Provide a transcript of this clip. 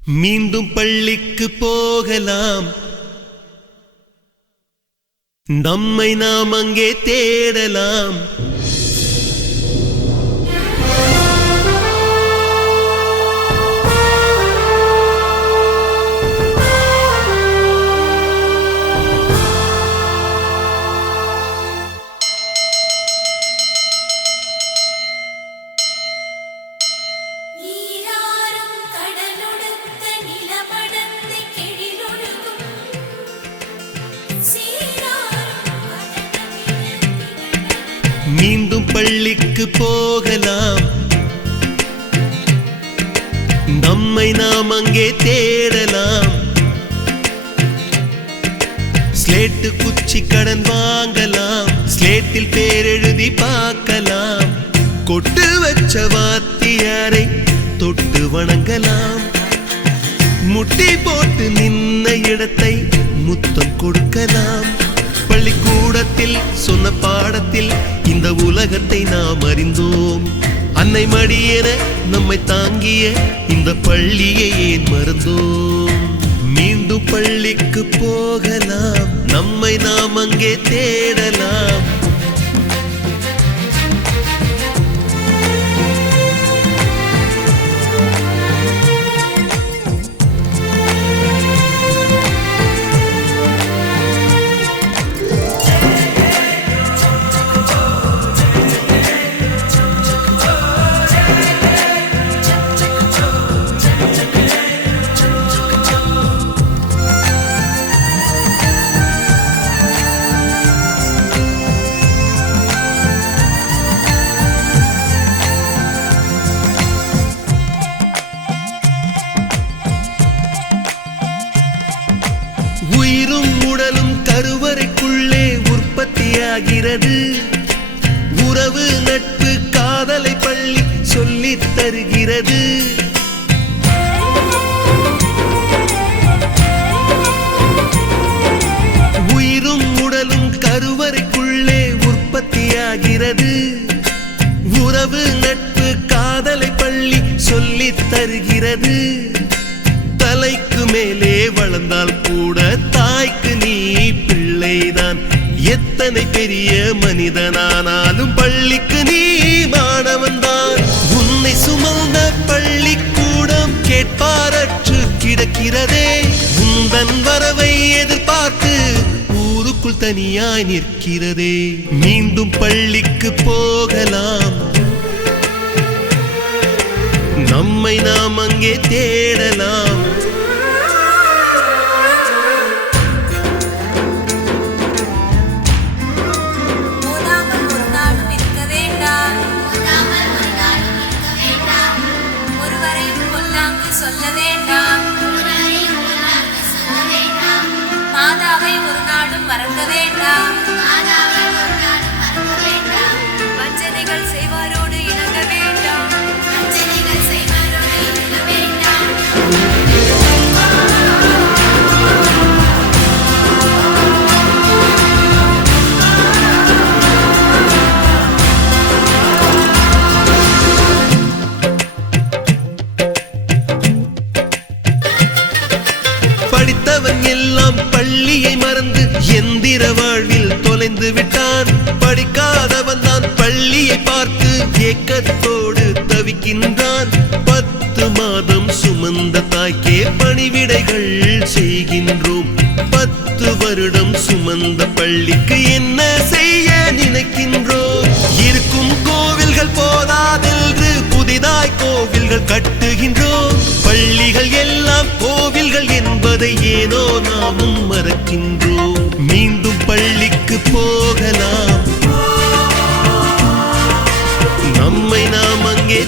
மீண்டும் பள்ளிக்கு போகலாம், நம்மை நாம் அங்கே தேடலாம். மீண்டும் பள்ளிக்கு போகலாம், நம்மை நாம் அங்கே தேடலாம். ஸ்லேட்டு குச்சி கடன் வாங்கலாம், ஸ்லேட்டில் பேரெழுதி பார்க்கலாம். கொட்டு வச்ச வாத்தியாரை தொட்டு வணங்கலாம். முட்டி போட்டு நின்ன இடத்தை முத்தம் கொடுக்கலாம். பள்ளிக்கூடத்தில் சொன்ன பாடத்தில் இந்த உலகத்தை நாம் அறிந்தோம். அன்னை மடியென நம்மை தாங்கிய இந்த பள்ளியை ஏன் மறந்தோம்? மீண்டும் பள்ளிக்கு போகலாம், நம்மை நாம் அங்கே தேடலாம். உயிரும் உடலும் கருவறைக்குள்ளே உற்பத்தியாகிறது. உறவு நட்பு காதலை பள்ளி சொல்லித் தருகிறது. உயிரும் உடலும் கருவறைக்குள்ளே உற்பத்தியாகிறது. உறவு நட்பு காதலை பள்ளி சொல்லித் தருகிறது. தலைக்கு மேலே வளர்ந்தால் கூட தாய்க்கு நீ பிள்ளைதான். எத்தனை பெரிய மனிதனானாலும் பள்ளிக்கு நீ மாணவன்தான். உன்னை சுமந்த பள்ளிக்கூடம் கேட்பாரற்று கிடக்கிறதே. உந்தன் வரவை எதிர்பார்த்து ஊருக்குள் தனியாய் நிற்கிறதே. மீண்டும் பள்ளிக்கு போகலாம், நம்மை நாம் அங்கே தேடலாம். சொல்ல வேண்டாம், மாதாவை ஒரு நாளும் மறக்க வேண்டாம். வஞ்சனைகள் செய்வாரோடு இணங்க வேண்டாம். படித்தவன் எல்லாம் பள்ளியை மறந்து எந்திர வாழ்வில் தொலைந்து விட்டான். படிக்காதவன் தான் பள்ளியை பார்த்து ஏக்கத்தோடு தவிக்கின்றான். 10 மாதம் சுமந்த தாய்க்கே பணிவிடைகள் செய்கின்றோம். 10 வருடம் சுமந்த பள்ளிக்கு என்ன செய்ய நினைக்கின்றோம்? இருக்கும் கோவில்கள் போதாதென்று புதிதாய் கோவில்கள் கட்டுகின்றோம். பள்ளிகள் எல்லாம் கோவில்கள் என்பதை ஏனோ நாமும் மறக்கின்றோம். மீண்டும் பள்ளிக்கு போகலாம், நம்மை நாம் அங்கே